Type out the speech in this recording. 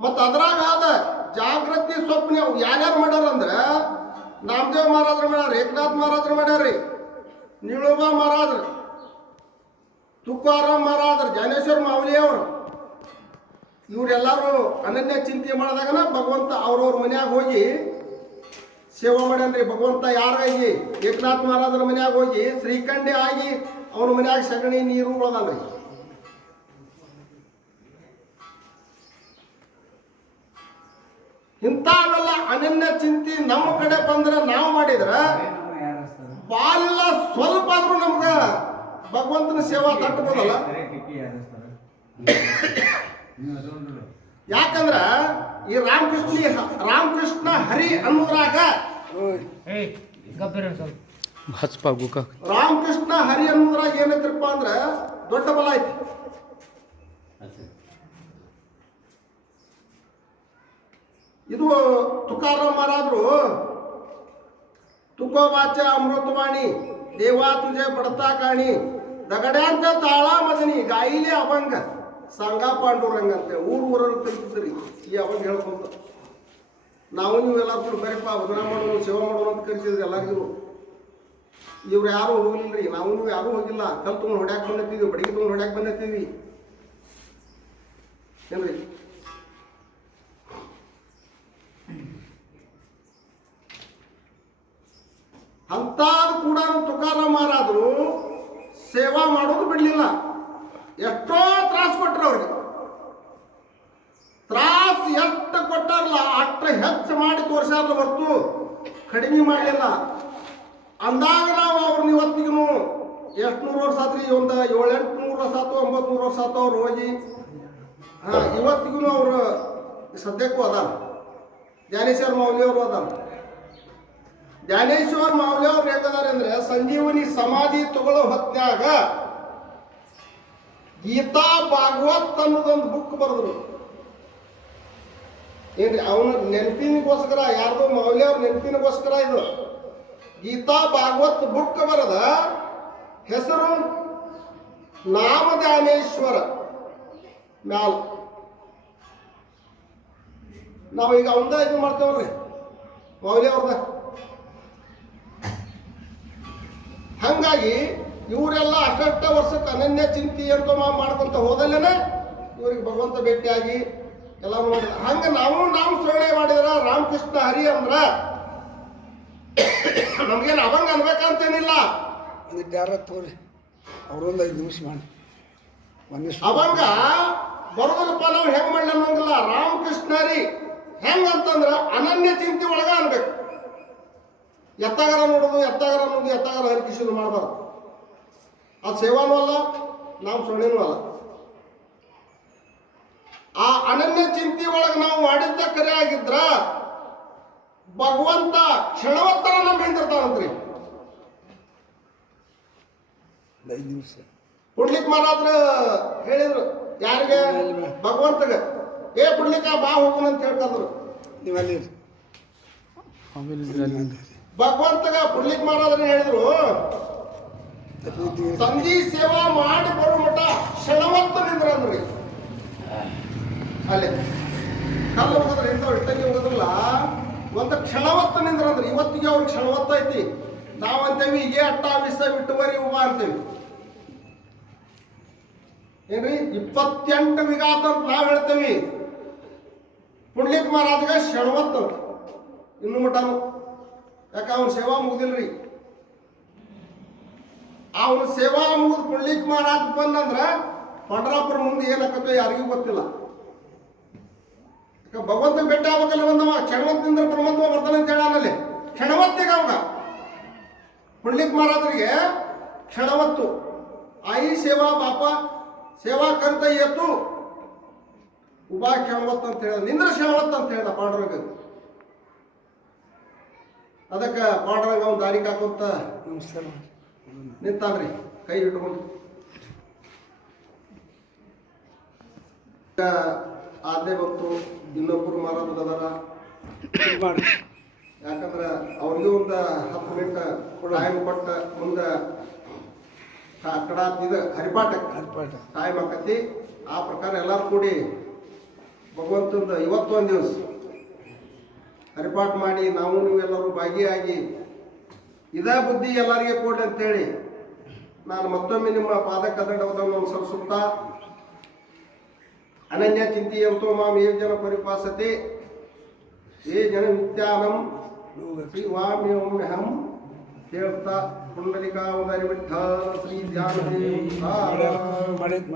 ಮತ್ತು ಅದ್ರಾಗ ಆದ ಜಾಗೃತಿ ಸ್ವಪ್ನ ಯಾರ್ಯಾರು ಮಾಡ್ಯಾರ ಅಂದ್ರೆ ನಾಮದೇವ್ ಮಹಾರಾಜರು ಮಾಡ್ಯಾರ, ಏಕನಾಥ್ ಮಹಾರಾಜರು ಮಾಡ್ಯಾರ್ರಿ, ನೀಳೋಬಾ ಮಹಾರಾಜರು, ತುಕಾರಾಮ್ ಮಹಾರಾಜರು, ಜ್ಞಾನೇಶ್ವರ ಮಾವಲಿ ಅವರು, ಇವರೆಲ್ಲರೂ ಅನನ್ಯ ಚಿಂತೆ ಮಾಡಿದಾಗನ ಭಗವಂತ ಅವ್ರವ್ರ ಮನ್ಯಾಗ ಹೋಗಿ ಸೇವಾ ಮಾಡ್ಯಾನ್ರಿ. ಭಗವಂತ ಯಾರಾಗಿ ಏಕನಾಥ್ ಮಹಾರಾಜರ ಮನ್ಯಾಗ ಹೋಗಿ ಶ್ರೀಕಂಠೆ ಆಗಿ ಅವನ ಮನ್ಯಾಗ ಸಗಣಿ ನೀರು ಉಳದಲ್ರಿ. ಇಂಥವೆಲ್ಲ ಅನನ್ಯ ಚಿಂತೆ ನಮ್ಮ ಕಡೆ ಬಂದ್ರೆ ನಾವು ಮಾಡಿದ್ರ ಬಾಲಿಲ್ಲ ಸ್ವಲ್ಪ ಆದ್ರೂ ನಮ್ಗ ಭಗವಂತನ ಸೇವಾ ತಟ್ಟಬೋದಲ್ಲ. ಯಾಕಂದ್ರ ಈ ರಾಮಕೃಷ್ಣ ಹರಿ ಅನ್ನೋದ್ರಾಗ ರಾಮಕೃಷ್ಣ ಹರಿ ಅನ್ನೋದ್ರಾಗ ಏನೈತ್ರಪ್ಪ ಅಂದ್ರ ದೊಡ್ಡ ಬಲ ಐತಿ. ಇದು ತುಕಾರಾಮ್ ಮಹಾರಾಜರು ತುಕೋವಾಚ ಅಮೃತವಾಣಿ ದೇವಾ ತುಜೆ ಪಡತಾ ಕಾಣಿ ದಗಡ್ಯಾಂತ ತಾಳ ಮದನಿ ಗಾಯಿಲೆ ಅಭಂಗ ಸಂಗ ಪಾಂಡುರಂಗ ಅಂತ ಊರೂರಲ್ಲಿ ಕಲಿತಿದ್ರಿ ಈ ಅಭಂಗ ಹೇಳ್ಕೊಂತ. ನಾವು ನೀವೆಲ್ಲರೂ ಬರೀಪ್ಪ ಭಜನ ಮಾಡೋನು ಸೇವಾ ಮಾಡೋನು ಅಂತ ಕರಿತಿದ್ರಿ ಎಲ್ಲರಿಗೂ. ಇವ್ರು ಯಾರು ಹೋಗಿಲ್ರಿ, ನಾವು ನೀವು ಯಾರು ಹೋಗಿಲ್ಲ. ಕಲ್ ತೊಗೊಂಡು ಹೊಡ್ಯಾಕ್ ಬಂದಿದ್ದೀವಿ, ಬಡಿಗೆ ತೊಗೊಂಡು ಹೊಡ್ಯಾಕ್ ಬಂದಿರ್ತೀವಿ ಏನ್ರಿ. ಅಂತಾದ್ ಕೂಡ ತುಕಾರಾಮ್ ಮಹಾರಾಜರು ಸೇವಾ ಮಾಡೋದು ಬಿಡ್ಲಿಲ್ಲ. ಎಷ್ಟೋ ತ್ರಾಸ ಕೊಟ್ರು ಅವ್ರಿಗೆ. ತ್ರಾಸ ಎಷ್ಟು ಕೊಟ್ಟಾರಲ್ಲ ಅಷ್ಟ ಹೆಚ್ಚು ಮಾಡಿ ತೋರ್ಸಾರ ಹೊರತು ಕಡಿಮೆ ಮಾಡಲಿಲ್ಲ. ಅಂದಾಗ ನಾವು ಅವ್ರನ್ನ ಇವತ್ತಿಗೂ ಎಷ್ಟು 100 ವರ್ಷ ಆತ್ರಿ, ಒಂದು 700-800 ವರ್ಷ ಆತು, 900 ವರ್ಷ ಆತು ಅವ್ರು ಹೋಗಿ. ಇವತ್ತಿಗೂ ಅವರು ಸದ್ಯಕ್ಕೂ ಅದಾರ. ಜ್ಞಾನೇಶ್ವರ ಮಾವಲಿ ಅವರು ಅದಾರ. ಜ್ಞಾನೇಶ್ವರ ಮಾವಲಿ ಅವ್ರು ಹೇಗಿದ್ದಾರೆ ಅಂದ್ರೆ ಸಂಜೀವನಿ ಸಮಾಧಿ ತಗೊಳ್ಳೋ ಹೊತ್ನ್ಯಾಗ ಗೀತಾ ಭಾಗವತ್ ಅನ್ನೋದೊಂದು ಬುಕ್ ಬರೆದ್ರು ಏನ್ರಿ. ಅವನ ನೆನಪಿನಿಗೋಸ್ಕರ, ಯಾರ್ದೋ ಮಾವಲಿ ಅವ್ರ ನೆನಪಿನಿಗೋಸ್ಕರ ಇದು ಗೀತಾ ಭಾಗವತ್ ಬುಕ್ ಬರದ. ಹೆಸರು ನಾಮಧ್ಯಾನೇಶ್ವರ ಮ್ಯಾಲ. ನಾವೀಗ ಅವಂದ ಇದು ಮಾಡ್ತೇವ್ರಿ ಮಾವಲಿ ಅವ್ರದ. ಹಂಗಾಗಿ ಇವರೆಲ್ಲ ಅಷ್ಟ ವರ್ಷಕ್ಕೆ ಅನನ್ಯ ಚಿಂತೆ ಅಂತ ಮಾಡ್ಕೊಂತ ಹೋದಲ್ಲೇನೆ ಇವ್ರಿಗೆ ಭಗವಂತ ಭೇಟಿಯಾಗಿ ಎಲ್ಲ ಮಾಡಿದ. ಹಂಗ ನಾವು ಸ್ಮರಣೆ ಮಾಡಿದ್ರ ರಾಮಕೃಷ್ಣ ಹರಿ ಅಂದ್ರ ನಮ್ಗೇನು ಅಭಂಗ ಅನ್ಬೇಕಂತೇನಿಲ್ಲ. ಯಾರ ತೋರಿ ಅವ್ರೊಂದು 5 ನಿಮಿಷ ಮಾಡಿ ಅಭಂಗ ಬರೋದಲ್ಲಪ್ಪ. ನಾವು ಹೆಂಗ್ ಮಾಡ್ಲಿ ಅನ್ನೋಂಗಿಲ್ಲ. ರಾಮಕೃಷ್ಣ ಹರಿ ಹೆಂಗಂತಂದ್ರ ಅನನ್ಯ ಚಿಂತೆ ಒಳಗ ಅನ್ಬೇಕು. ಎತ್ತಗಾರ ನೋಡೋದು, ಎತ್ತಗಾರ ಅನ್ನೋದು, ಎತ್ತಗಾರ ಹರಿಕಿಸೋದು ಮಾಡಬಾರ್ದು. ಅದು ಸೇವಾನೂ ಅಲ್ಲ, ನಾವು ಸೊಣ್ಣೆನೂ ಅಲ್ಲ. ಆ ಅನನ್ಯ ಚಿಂತೆ ಒಳಗೆ ನಾವು ಮಾಡಿದ್ದ ಕರೆ ಆಗಿದ್ರ ಭಗವಂತ ಕ್ಷಣವತ್ತರ ನಮ್ಮ ಹಿಂದಿರ್ತಾವಂತ್ರಿ. 5 ನಿಮಿಷ ಪುಂಡ್ಲಿಕ್ ಮಹಾರಾಜರು ಹೇಳಿದ್ರು ಯಾರಿಗೆ? ಭಗವಂತಗ. ಪುಂಡ್ಲಿಕ ಬಾ ಹೋಗೋಣ ಅಂತ ಹೇಳ್ತಾದ್ರು. ನೀವಲ್ಲಿ ಭಗವಂತಗ ಪುಂಡ್ಲಿಕ್ ಮಹಾರಾಜರು ಹೇಳಿದ್ರು ತಂದಿ ಸೇವಾ ಮಾಡಿ ಬರೋ ಮಠ ಕ್ಷಣವತ್ತ ನಿಂದ್ರಂದ್ರಿ. ಅಲ್ಲೇ ಕಲ್ಲು ಹೋಗೋದ್ರ ಇಂಥವ್ರು ಇಟ್ಟಂಗಿ ಹೋಗೋದ್ರಲ್ಲ, ಒಂದು ಕ್ಷಣವತ್ತ ನಿಂದ್ರಂದ್ರಿ. ಇವತ್ತಿಗೆ ಅವ್ರಿಗೆ ಕ್ಷಣವತ್ತ ಐತಿ. ನಾವಂತೇವಿ ಹೀಗೆ ಅಟ್ಟಾವಿಸ ಬಿಟ್ಟುವರಿ ಉಪ ಅಂತೇವಿ ಏನ್ರಿ. 28 ವಿಘಾತ ಅಂತ ನಾವು ಹೇಳ್ತೇವಿ. ಪುಂಡ್ಲಿಕ್ ಮಹಾರಾಜಗ ಕ್ಷಣವತ್ತ ಇನ್ನು ಮಠನು. ಯಾಕೆ ಅವನ ಸೇವಾ ಮುಗ್ದಿಲ್ರಿ. ಅವನ ಸೇವಾ ಮುಗಿದು ಪುಂಡ್ಲಿಕ್ ಮಹಾರಾಜ್ ಬಂದಂದ್ರ ಪಂಡ್ರಾಪುರ ಮುಂದೆ ಏನಾಕತ್ತೋ ಯಾರಿಗೂ ಗೊತ್ತಿಲ್ಲ. ಯಾಕೆ ಭಗವಂತ ಭೇಟಿ ಆಗ್ಬೇಕಲ್ಲ ಬಂದವ. ಕ್ಷಣವತ್ತಿನಿಂದ ಪರಮಾತ್ಮ ಬರ್ತಾನೆ ಅಂತ ಹೇಳಲ್ಲಿ. ಕ್ಷಣವತ್ತಿಗೆ ಅವಾಗ ಪುಂಡ್ಲಿಕ್ ಮಹಾರಾಜರಿಗೆ ಕ್ಷಣವತ್ತು. ಆಯಿ ಸೇವಾ ಬಾಪ ಸೇವಾ ಕರ್ತ ಎತ್ತು ಉಬಾ ಕ್ಷಣವತ್ತು ಅಂತ ಹೇಳ, ನಿಂದ್ರ ಕ್ಷಣವತ್ತು ಅಂತ ಹೇಳ ಪಾಂಡುರಂಗ. ಅದಕ್ಕೆ ಪಾಂಡುರಂಗ ಅವ್ನು ದಾರಿ ಕಾಕೊಂತ ನಮಸ್ಕಾರ ನಿಂತಾನ್ರಿ ಕೈ ಹಿಡ್ಕೊಂಡು. ಆದ್ನೇ ಬಂತು ಇನ್ನೊಬ್ಬರು ಮಾರಾಟದ ಅದಾರ. ಯಾಕಂದ್ರೆ ಅವ್ರಿಗೆ ಒಂದು 10 ಮಿನಿಟ್ ಟೈಮ್ ಕೊಟ್ಟ ಮುಂದೆ ಕಡ ಇದು ಹರಿಪಾಠ ಟೈಮ್ ಆಕತಿ. ಆ ಪ್ರಕಾರ ಎಲ್ಲರೂ ಕೂಡಿ ಭಗವಂತಂದು ಇವತ್ತೊಂದು ದಿವಸ ಹರಿಪಾಠ ಮಾಡಿ ನಾವು ನೀವೆಲ್ಲರೂ ಭಾಗಿಯಾಗಿ ಇದೇ ಬುದ್ಧಿ ಎಲ್ಲರಿಗೆ ಕೊಡ್ಲಿ ಅಂತೇಳಿ ನಾನು ಮತ್ತೊಮ್ಮೆ ನಿಮ್ಮ ಪಾದಕ ದಂಡವನ್ನು ಅನುಸರಿಸುತ್ತಾ ಅನನ್ಯ ಚಿಂತೆಯಂತೋ ಮಾಂ ಏ ಜನ ಪರಿಪಾಸತೆ ಏ ಜನ ನಿತ್ಯಾನಂ ಶ್ರೀವಾಮ್ಯಹಂ ಹೇಳ್ತಾ ಪುಂಡಲಿಕಾವತಾರಿ ವಿಠ್ಠಲ ಶ್ರೀ ಧ್ಯಾನ ಮಾಡಿದ್